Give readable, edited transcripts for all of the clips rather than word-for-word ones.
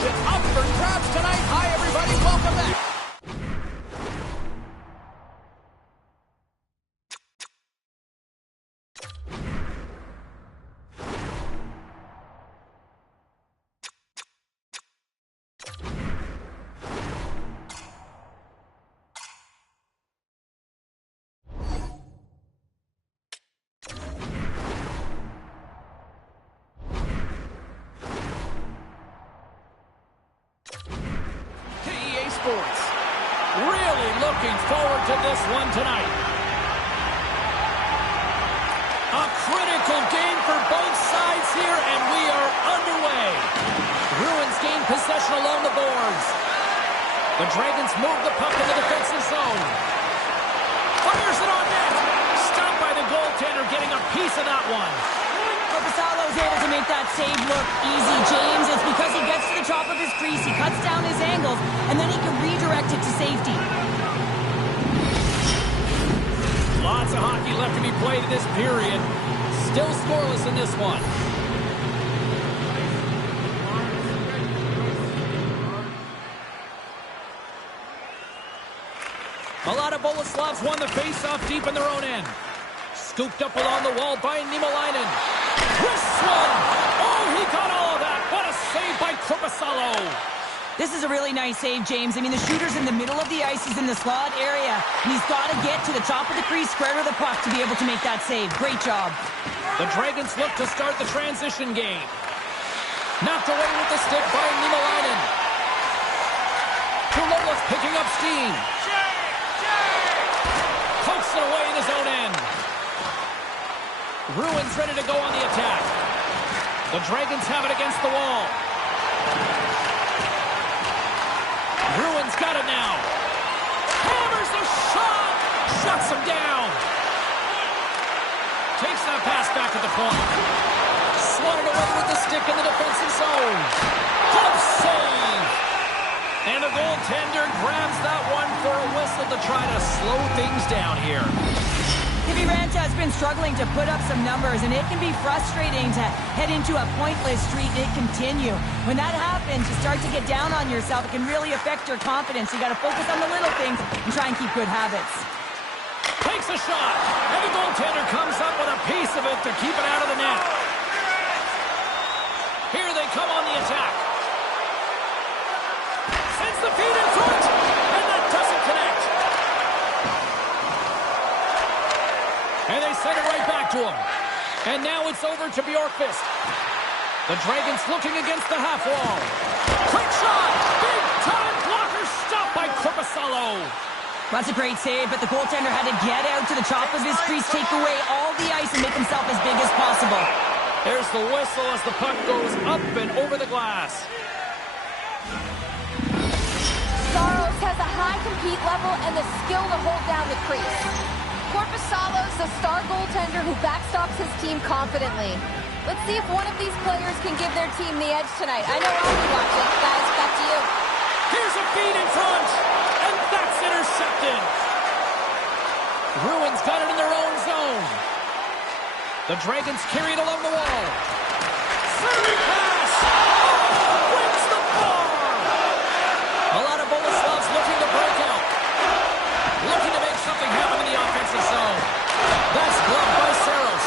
action up for grabs tonight. Hi, everybody. Welcome back. Sports. Really looking forward to this one tonight. A critical game for both sides here, and we are underway. Bruins gain possession along the boards. The Dragons move the puck in the defensive zone. Fires it on net. Stopped by the goaltender, getting a piece of that one. Corpusalo's able to make that save look easy, James. It's because he gets to the top of his crease, he cuts down his angles, and then he can redirect it to safety. Lots of hockey left to be played in this period. Still scoreless in this one. A lot of Boleslavs won the face-off deep in their own end. Scooped up along the wall by Niemelainen. Wrist one! Oh, he got all of that! What a save by Korpisalo! This is a really nice save, James. I mean, the shooter's in the middle of the ice. He's in the slot area. And he's got to get to the top of the crease, square to the puck to be able to make that save. Great job. The Dragons look to start the transition game. Knocked away with the stick by Niemelainen. Kulola's picking up steam. Pokes it away in his own end. Bruins ready to go on the attack. The Dragons have it against the wall. Bruins got it now. Hammers the shot. Shuts him down. Takes that pass back at the point. Swatted away with the stick in the defensive zone. Glove save. And the goaltender grabs that one for a whistle to try to slow things down here. Kiviranta has been struggling to put up some numbers, and it can be frustrating to head into a pointless streak and it continue. When that happens, you start to get down on yourself. It can really affect your confidence. You got to focus on the little things and try and keep good habits. Takes a shot, and the goaltender comes up with a piece of it to keep it out of the net. Here they come on the attack. Sends the feed in front, and that doesn't connect. And they send it right back to him. And now it's over to Bjorkqvist. The Dragons looking against the half wall. Quick shot! Big time blocker stopped by Korpisalo. That's a great save, but the goaltender had to get out to the top of his crease, take away all the ice, and make himself as big as possible. There's the whistle as the puck goes up and over the glass. Saros has a high compete level and the skill to hold down the crease. Korpisalo's the star goaltender who backstops his team confidently. Let's see if one of these players can give their team the edge tonight. I know I'll be watching. Guys, back to you. Here's a feed in front, and that's intercepted. Bruins got it in their own zone. The Dragons carry it along the wall. Serving pass! Oh, wins the bar! A lot of Boleslavs looking to break out. Looking to make something happen in the offensive zone. That's blocked by Saros.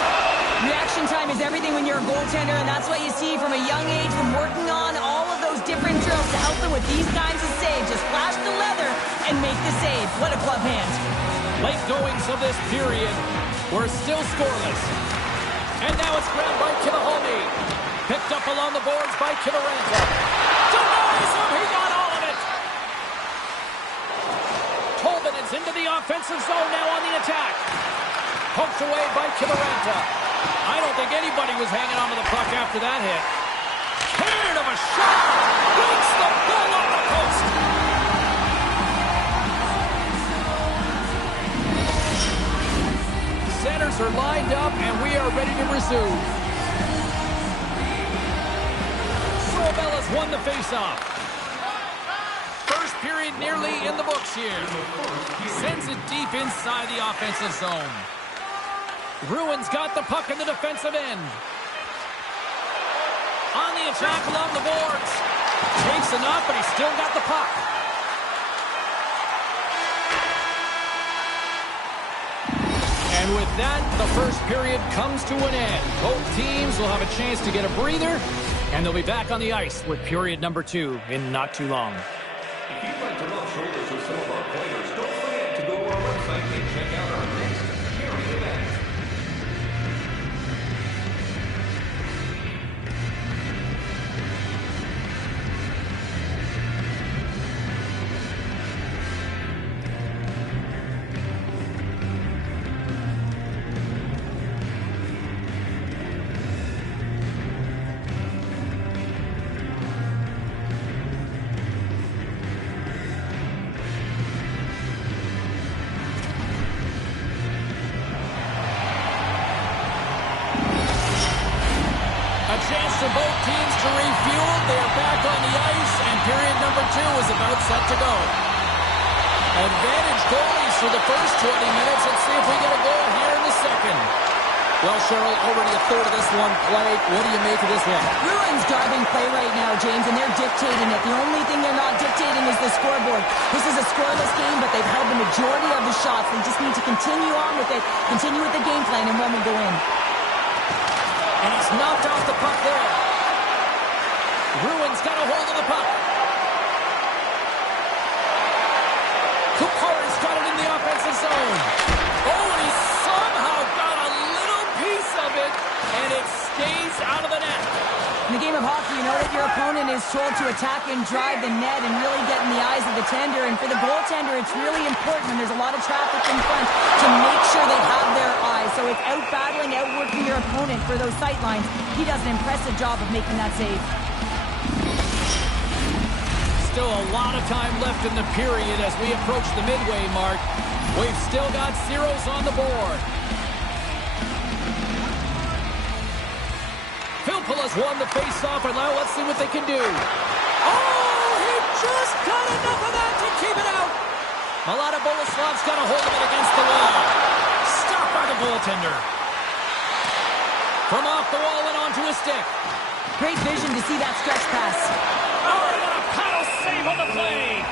Reaction time is everything when you're a goaltender, and that's what you see from a young age, from working on all of those different drills to help them with these kinds of saves. Just flash the leather and make the save. What a glove hand. Late goings of this period. We're still scoreless. And now it's grabbed by Kivihalme. Picked up along the boards by Kiviranta. Denies him. He got all of it. Tolman is into the offensive zone now on the attack. Poked away by Kiviranta. I don't think anybody was hanging on to the puck after that hit. Cannon of a shot. Breaks the ball off the post. Centers are lined up, and we are ready to resume. Sobella's won the faceoff. First period nearly in the books here. Sends it deep inside the offensive zone. Bruins got the puck in the defensive end. On the attack along the boards. Takes enough, but he's still got the puck. And with that, the first period comes to an end. Both teams will have a chance to get a breather, and they'll be back on the ice with period number 2 in not too long. If you'd like to rub shoulders with some of our players, don't forget to go to our website and check out our next period event. A chance for both teams to refuel. They are back on the ice, and period number 2 is about set to go. Advantage goalies for the first 20 minutes. Let's see if we get a goal here in the second. Well, Cheryl, already a third of this one played. What do you make of this one? Bruins driving play right now, James, and they're dictating it. The only thing they're not dictating is the scoreboard. This is a scoreless game, but they've held the majority of the shots. They just need to continue on with it, continue with the game plan, and when we go in. And he's knocked off the puck there. Bruins got a hold of the puck. Kupari's got it in the offensive zone. Oh, and he somehow got a little piece of it, and it stays out of the net. In the game of hockey, you know that your opponent is told to attack and drive the net and really get in the eyes of the tender. And for the goaltender, it's really important when there's a lot of traffic in front to make sure they have their eyes. So it's out-battling, outworking your opponent for those sight lines. He does an impressive job of making that save. Still a lot of time left in the period as we approach the midway mark. We've still got zeros on the board. Filppula's won the face-off, and now let's see what they can do. Oh, he just got enough of that to keep it out. Milana Boleslav's got a hold of it against the wall. Stopped by the goaltender. From off the wall and onto his stick. Great vision to see that stretch pass. Oh, and a paddle save on the play.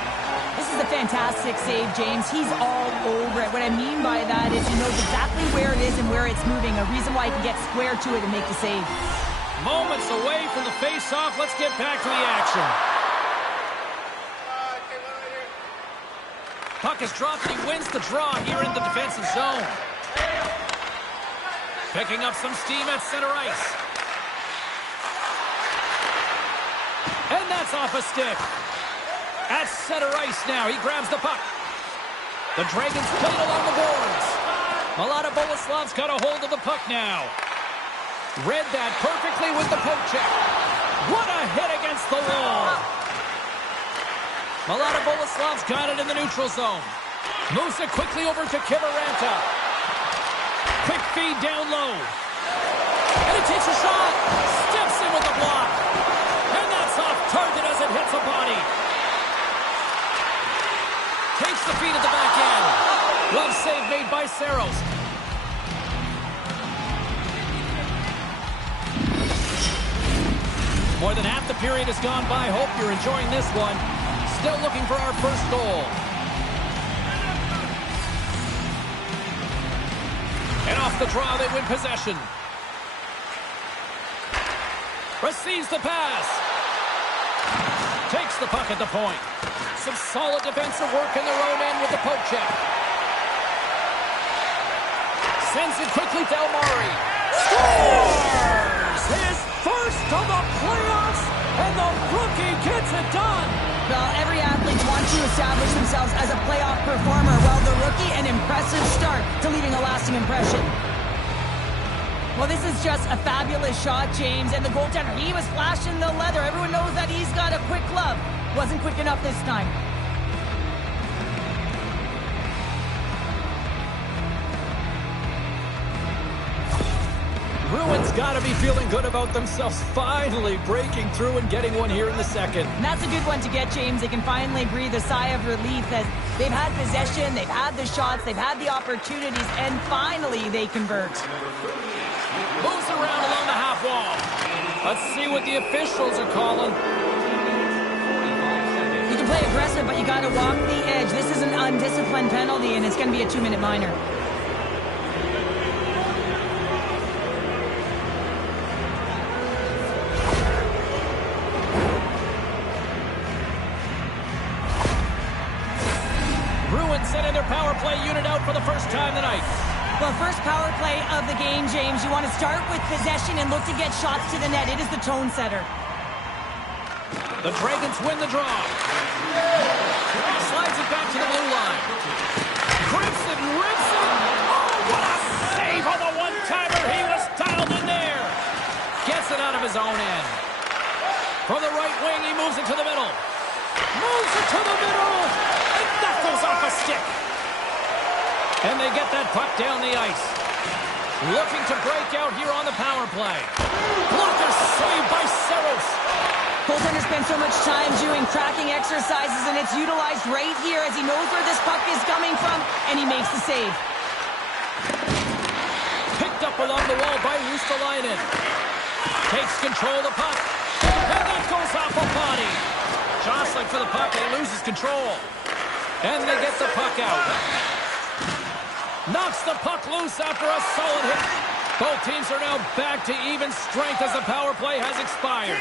This is a fantastic save, James. He's all over it. What I mean by that is he knows exactly where it is and where it's moving. A reason why he can get square to it and make the save. Moments away from the face-off. Let's get back to the action. Puck is dropped and he wins the draw here in the defensive zone. Picking up some steam at center ice. And that's off a stick. At center ice now. He grabs the puck. The Dragons played along the boards. Milana Boleslav's got a hold of the puck now. Read that perfectly with the poke check. What a hit against the wall. Milana Boleslav's got it in the neutral zone. Moves it quickly over to Kiviranta. Quick feed down low. And he takes a shot. Steps in with the block. And that's off target as it hits a body. Takes the feed at the back end. Glove save made by Saros. More than half the period has gone by. Hope you're enjoying this one. Still looking for our first goal. And off the draw, they win possession. Receives the pass. Takes the puck at the point. Some solid defensive work in their own end with the poke check. Sends it quickly to Elmari. Scores! His first of the playoffs, and the rookie gets it done. Well, every athlete wants to establish themselves as a playoff performer. Well, the rookie, an impressive start to leaving a lasting impression. Well, this is just a fabulous shot, James, and the goaltender, he was flashing the leather. Everyone knows that he's got a quick glove. Wasn't quick enough this time. Bruins got to be feeling good about themselves, finally breaking through and getting one here in the second. And that's a good one to get, James. They can finally breathe a sigh of relief as they've had possession, they've had the shots, they've had the opportunities, and finally they convert. Moves around along the half wall. Let's see what the officials are calling. play aggressive, but you got to walk the edge. This is an undisciplined penalty, and it's going to be a 2-minute minor. Bruins sending their power play unit out for the first time tonight. Well, first power play of the game, James. You want to start with possession and look to get shots to the net. It is the tone setter. The Dragons win the draw. Slides it back to the blue line. Grips it and rips it. Oh, what a save on the one-timer. He was dialed in there. Gets it out of his own end. From the right wing, he moves it to the middle. Moves it to the middle. And that goes off a stick. And they get that puck down the ice. Looking to break out here on the power play. Blocker save by Saros. Goaltender spends so much time doing tracking exercises, and it's utilized right here as he knows where this puck is coming from, and he makes the save. Picked up along the wall by Ruotsalainen. Takes control of the puck. And that goes off a body. Jostling for the puck, and he loses control. And they get the puck out. Knocks the puck loose after a solid hit. Both teams are now back to even strength as the power play has expired.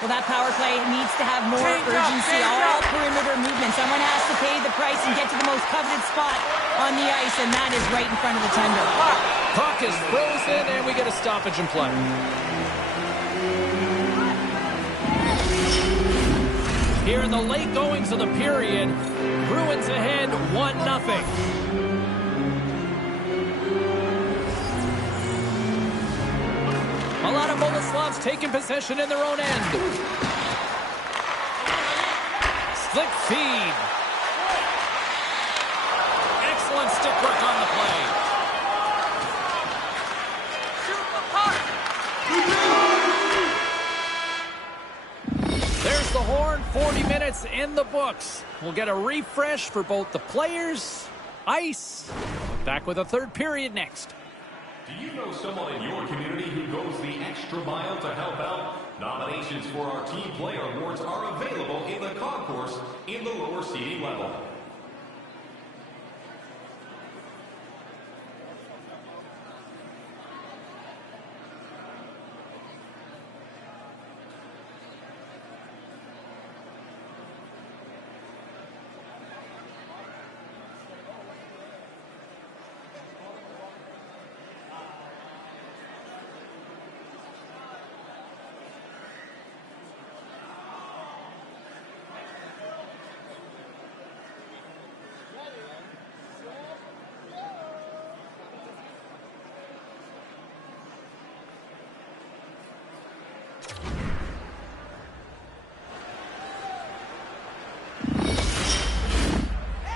Well, that power play needs to have more urgency. All perimeter movement. Someone has to pay the price and get to the most coveted spot on the ice, and that is right in front of the tender. Puck is frozen, and we get a stoppage in play. Here in the late goings of the period, Bruins ahead 1-0. A lot of Boleslavs taking possession in their own end. Slick feed. Excellent stick work on the play. Shoot the puck. There's the horn. 40 minutes in the books. We'll get a refresh for both the players, ice. Back with a third period next. Do you know someone in your community who goes the extra mile to help out? Nominations for our Team Player Awards are available in the concourse in the lower seating level.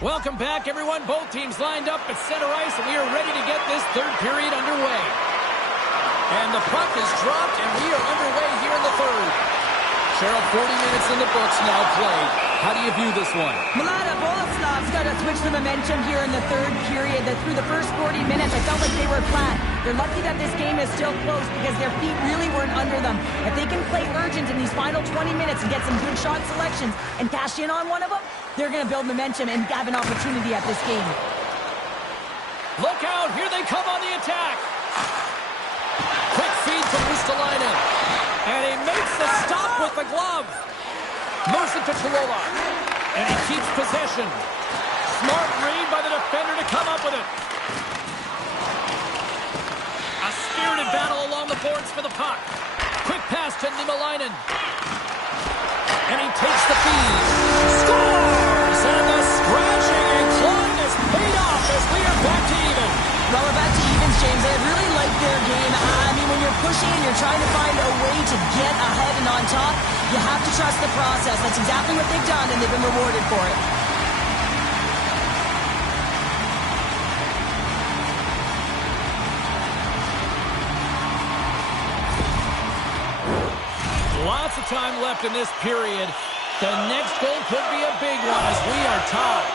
Welcome back, everyone. Both teams lined up at center ice, and we are ready to get this third period underway. And the puck is dropped, and we are underway here in the third. Cheryl, 40 minutes in the books now played. How do you view this one? Mlada Boleslav's got to switch the momentum here in the third period. Through the first 40 minutes, I felt like they were flat. They're lucky that this game is still close because their feet really weren't under them. If they can play urgent in these final 20 minutes and get some good shot selections and cash in on one of them, they're going to build momentum and have an opportunity at this game. Look out. Here they come on the attack. Quick feed from Ruotsalainen. And he makes the stop with the glove. Moves it to Chirola. And he keeps possession. Smart read by the defender to come up with it. A spirited battle along the boards for the puck. Quick pass to Nimalainen. And he takes the feed. Scores! And the scratching and clawing is paid off as we are back to even. Well, we're back to evens, James. I really like their game. I mean, when you're pushing and you're trying to find a way to get ahead and on top, you have to trust the process. That's exactly what they've done, and they've been rewarded for it. Lots of time left in this period. The next goal could be a big one as we are tied.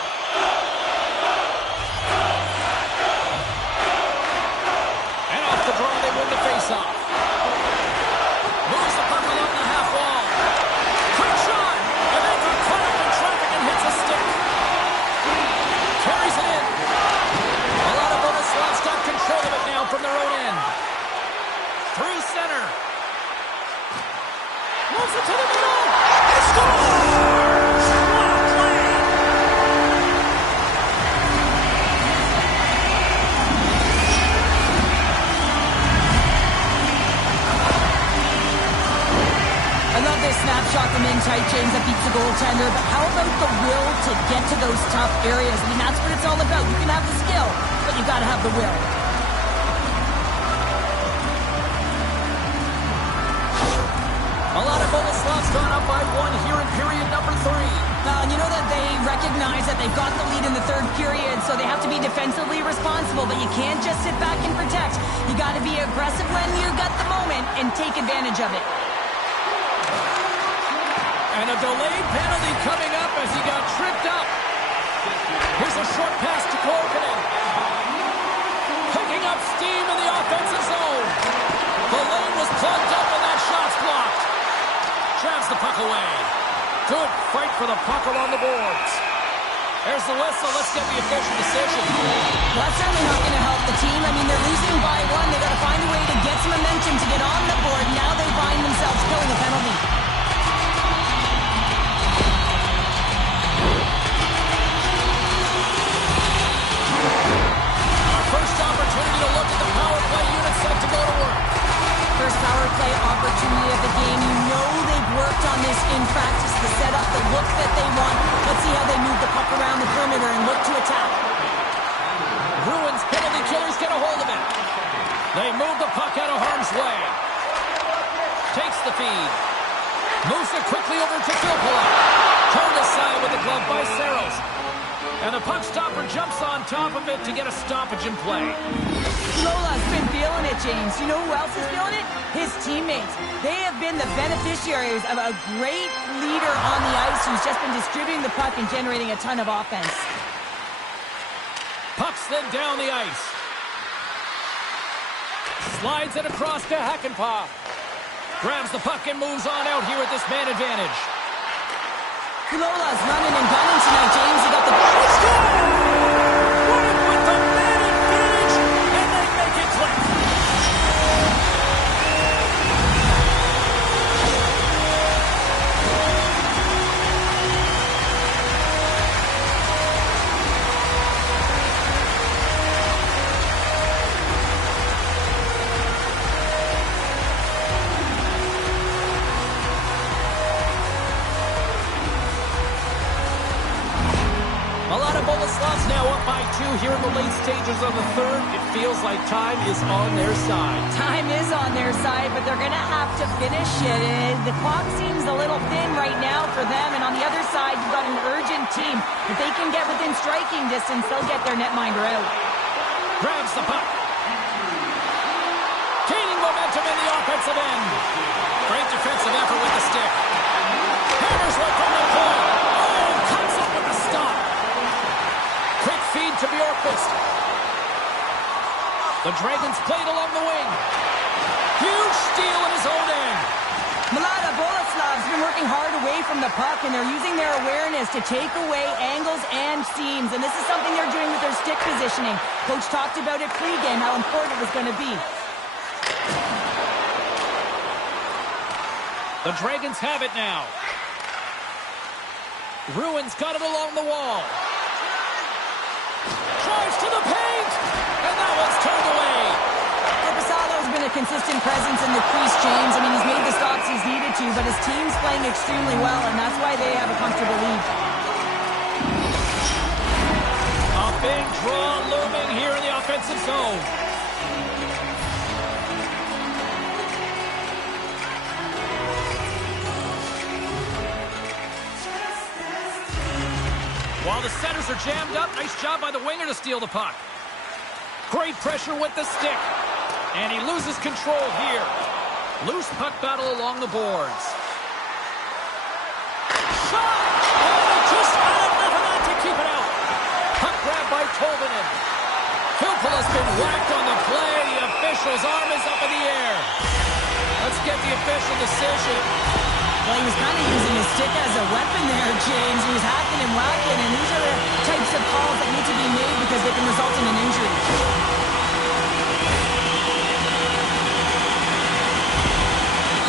And off the draw, they win the faceoff. Moves the puck along the half wall. Quick shot! And they got caught up in traffic whistle! He scores! What a play! I love this snapshot from in tight, James, that beats the goaltender. But how about the will to get to those tough areas? I mean, that's what it's all about. You can have the skill, but you got to have the will. A lot of Boleslav's gone up by 1 here in period number 3. And you know that they recognize that they've got the lead in the third period, so they have to be defensively responsible, but you can't just sit back and protect. You got to be aggressive when you got the moment and take advantage of it. And a delayed penalty coming up as he got tripped up. Here's a short pass to Korkinen. Picking up steam in the offensive zone. The lane was plugged up and that shot's blocked. Drives the puck away. Good fight for the puck along the boards. There's the whistle. Let's get the official decision. Well, that's certainly not going to help the team. I mean, they're losing by 1. They got to find a way to get some momentum to get on the board. Now they find themselves killing a penalty. Our first opportunity to look at the power play unit set to go to work. First power play opportunity of the game. You know they've worked on this in practice, the setup, the look that they want. Let's see how they move the puck around the perimeter and look to attack. Bruins penalty killers get a hold of it. They move the puck out of harm's way. Takes the feed. Moves it quickly over to Filppula. Turned aside with the glove by Saros. And the puck stopper jumps on top of it to get a stoppage in play. Lola's been feeling it, James. You know who else is feeling it? His teammates. They have been the beneficiaries of a great leader on the ice who's just been distributing the puck and generating a ton of offense. Puck slid down the ice. Slides it across to Hakanpää. Grabs the puck and moves on out here at this man advantage. Lola's running and gunning tonight, James. He got the... Running with the man advantage, and they make it click. A lot of Boleslavs now up by 2 here in the late stages of the third. It feels like time is on their side. Time is on their side, but they're going to have to finish it. The clock seems a little thin right now for them, and on the other side, you've got an urgent team. If they can get within striking distance, they'll get their netminder out. Grabs the puck. Gaining momentum in the offensive end. Great defensive effort with the stick. Hammers one from the point. Oh, comes up with the stop. Quick feed to Bjorkqvist. The Dragons played along the wing. Huge steal in his own end. Mlada Boleslav's been working hard away from the puck, and they're using their awareness to take away angles and seams. And this is something they're doing with their stick positioning. Coach talked about it pregame, how important it was going to be. The Dragons have it now. Bruins got it along the wall. Drives to the paint, and that one's turned away. Korpisalo's been a consistent presence in the crease, James. I mean, he's made the stops he's needed to, but his team's playing extremely well, and that's why they have a comfortable lead. A big draw looming here in the offensive zone. While the centers are jammed up, nice job by the winger to steal the puck. Great pressure with the stick. And he loses control here. Loose puck battle along the boards. Shot! Oh, just had enough of that to keep it out. Puck grab by Tolvanen. Filppula's been whacked on the play. The official's arm is up in the air. Let's get the official decision. Well, he was kind of using his stick as a weapon there, James. He was hacking and whacking, and these are the types of calls that need to be made because they can result in an injury.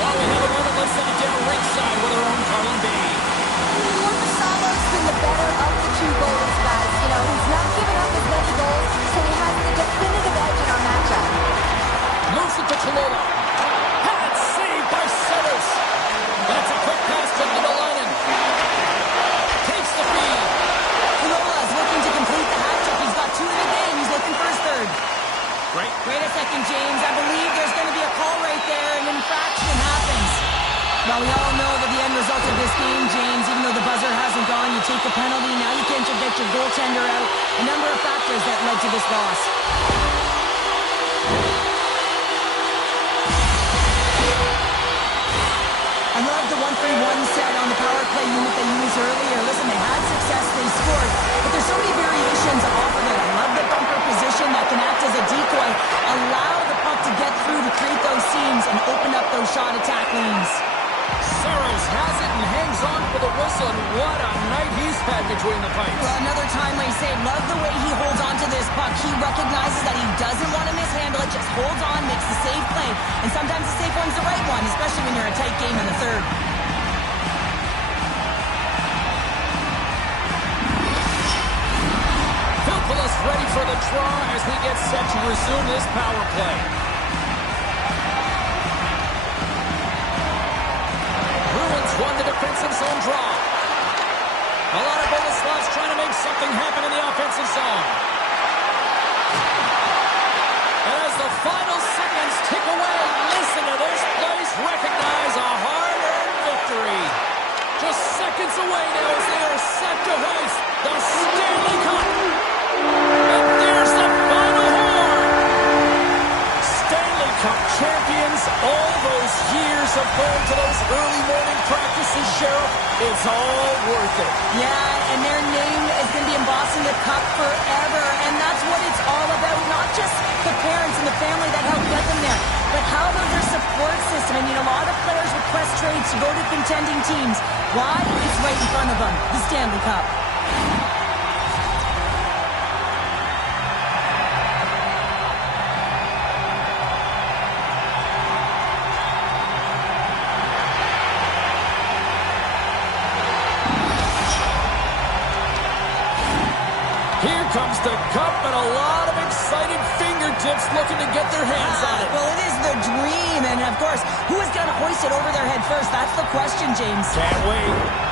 While we have a moment, let's send it down ringside with our own Carlin Bay. Corpusalo's been the better of the two goalies, guys. You know, he's not given up as many goals, so he has the definitive edge in our matchup. Moves it to Tolola. Had it saved by Sutters. That's a quick pass to Niederleinen. Takes the feed. Tolola is looking to complete the hat trick. He's got 2 in a game. He's looking for his third. Right. Wait a second, James. I believe there's going to be a call right there. An infraction happens. Well, we all know that the end result of this game, James, even though the buzzer hasn't gone, you take the penalty. Now you can't get your goaltender out. A number of factors that led to this loss. I love the 1-3-1 set on the power play unit they used earlier. Listen, they had success, they scored, but there's so many variations off of it. I love the bumper position that can act as a decoy, allow the puck to get through to create those seams and open up those shot attack lanes. Saros has it and hangs on for the whistle, and what a night he's had between the pipes. Well, another timely save. Love the way he holds on to this puck. He recognizes that he doesn't want to mishandle it, just holds on, makes the safe play. And sometimes the safe one's the right one, especially when you're a tight game in the third. Filppula's ready for the draw as we get set to resume this power play. Bruins won the defensive zone draw. A lot of Boleslavs trying to make something happen in the offensive zone. And as the final seconds tick away, listen to this place recognize a hard-earned victory. Just seconds away now as they are set to hoist the Stanley Cup. And there's the final horn. Stanley Cup champions, all those years of going to those early morning practices, Sheriff, it's all worth it. Yeah, and their name is going to be embossed in the cup forever, and that's what it's all about. Not just the parents and the family that helped get them there, but how about their support system? I mean, a lot of players request trades to go to contending teams. Why? It's right in front of them, the Stanley Cup. Here comes the cup and a lot of excited fingertips looking to get their hands on it. Well, it is the dream, and of course, who is going to hoist it over their head first? That's the question, James. Can't wait.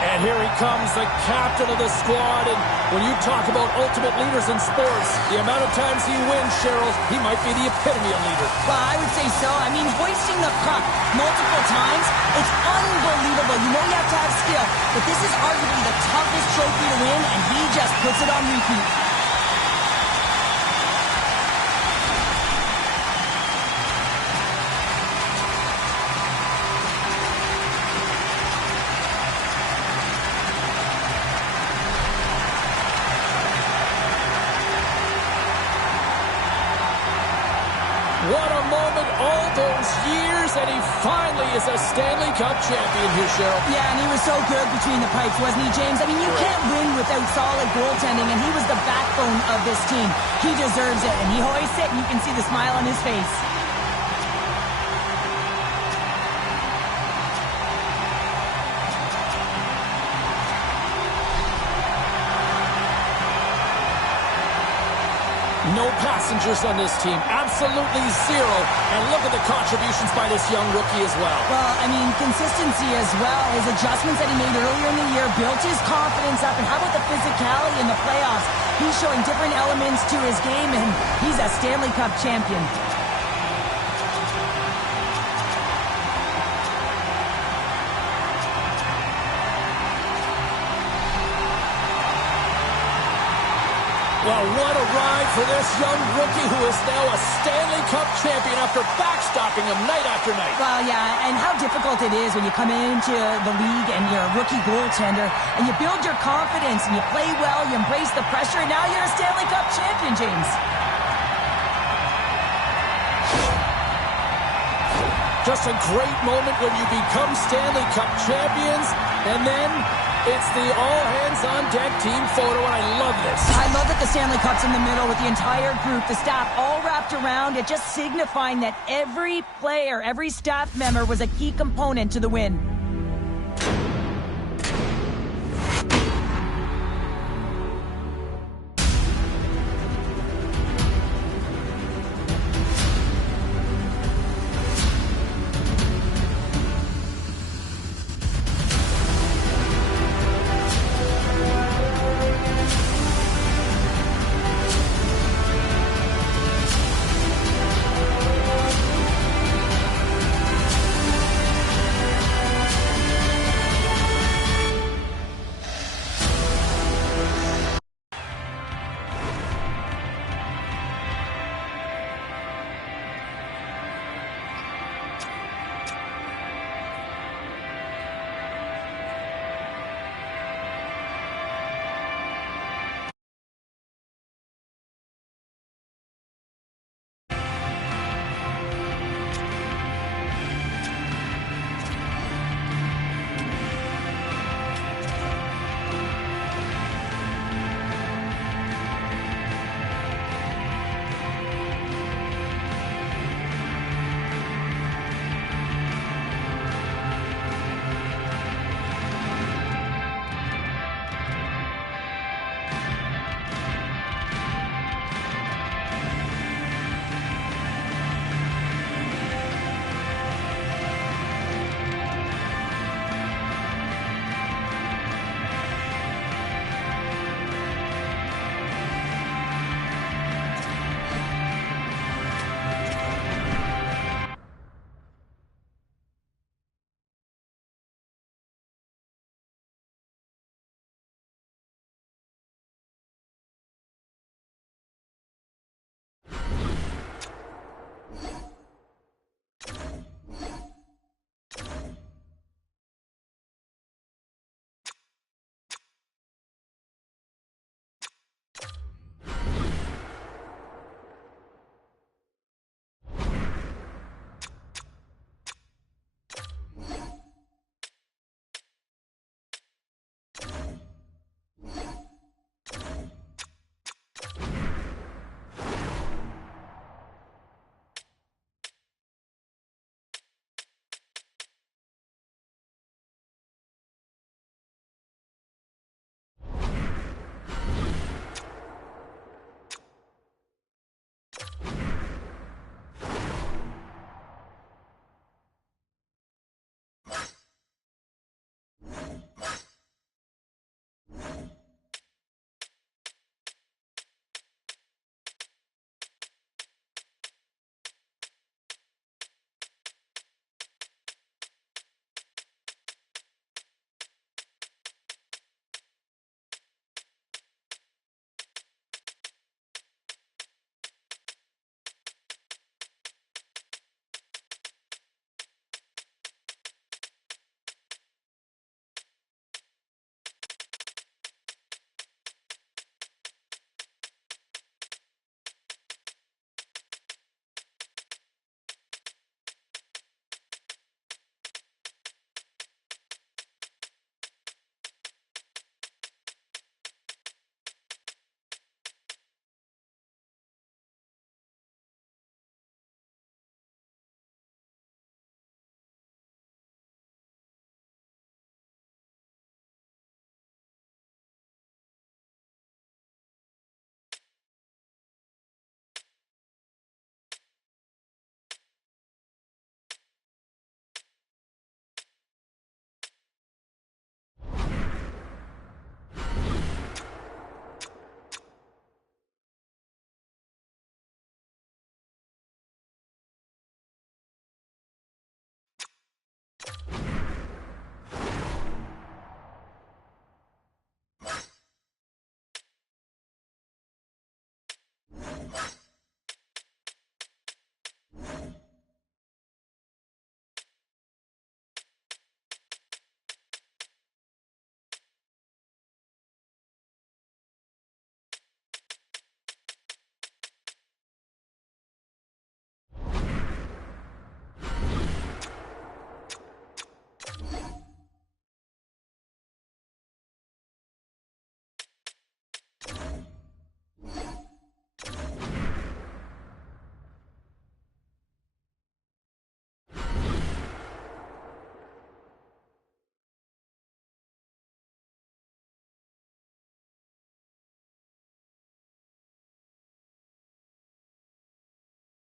And here he comes, the captain of the squad. And when you talk about ultimate leaders in sports, the amount of times he wins, Cheryl, he might be the epitome of leader. Well, I would say so. I mean, hoisting the cup multiple times, it's unbelievable. You know you have to have skill, but this is arguably the toughest trophy to win, and he just puts it on repeat. What a moment, all those years, and he finally is a Stanley Cup champion here, Cheryl. Yeah, and he was so good between the pipes, wasn't he, James? I mean, you can't win without solid goaltending, and he was the backbone of this team. He deserves it, and he hoists it, and you can see the smile on his face. No passengers on this team. Absolutely zero. And look at the contributions by this young rookie as well. Well, I mean, consistency as well. His adjustments that he made earlier in the year built his confidence up. And how about the physicality in the playoffs? He's showing different elements to his game, and he's a Stanley Cup champion. Well, what a ride for this young rookie who is now a Stanley Cup champion after backstopping him night after night. Well, yeah, and how difficult it is when you come into the league and you're a rookie goaltender and you build your confidence and you play well, you embrace the pressure, and now you're a Stanley Cup champion, James. Just a great moment when you become Stanley Cup champions, and then it's the all-hands-on-deck team photo, and I love this. I love that the Stanley Cup's in the middle with the entire group, the staff all wrapped around it, just signifying that every player, every staff member was a key component to the win.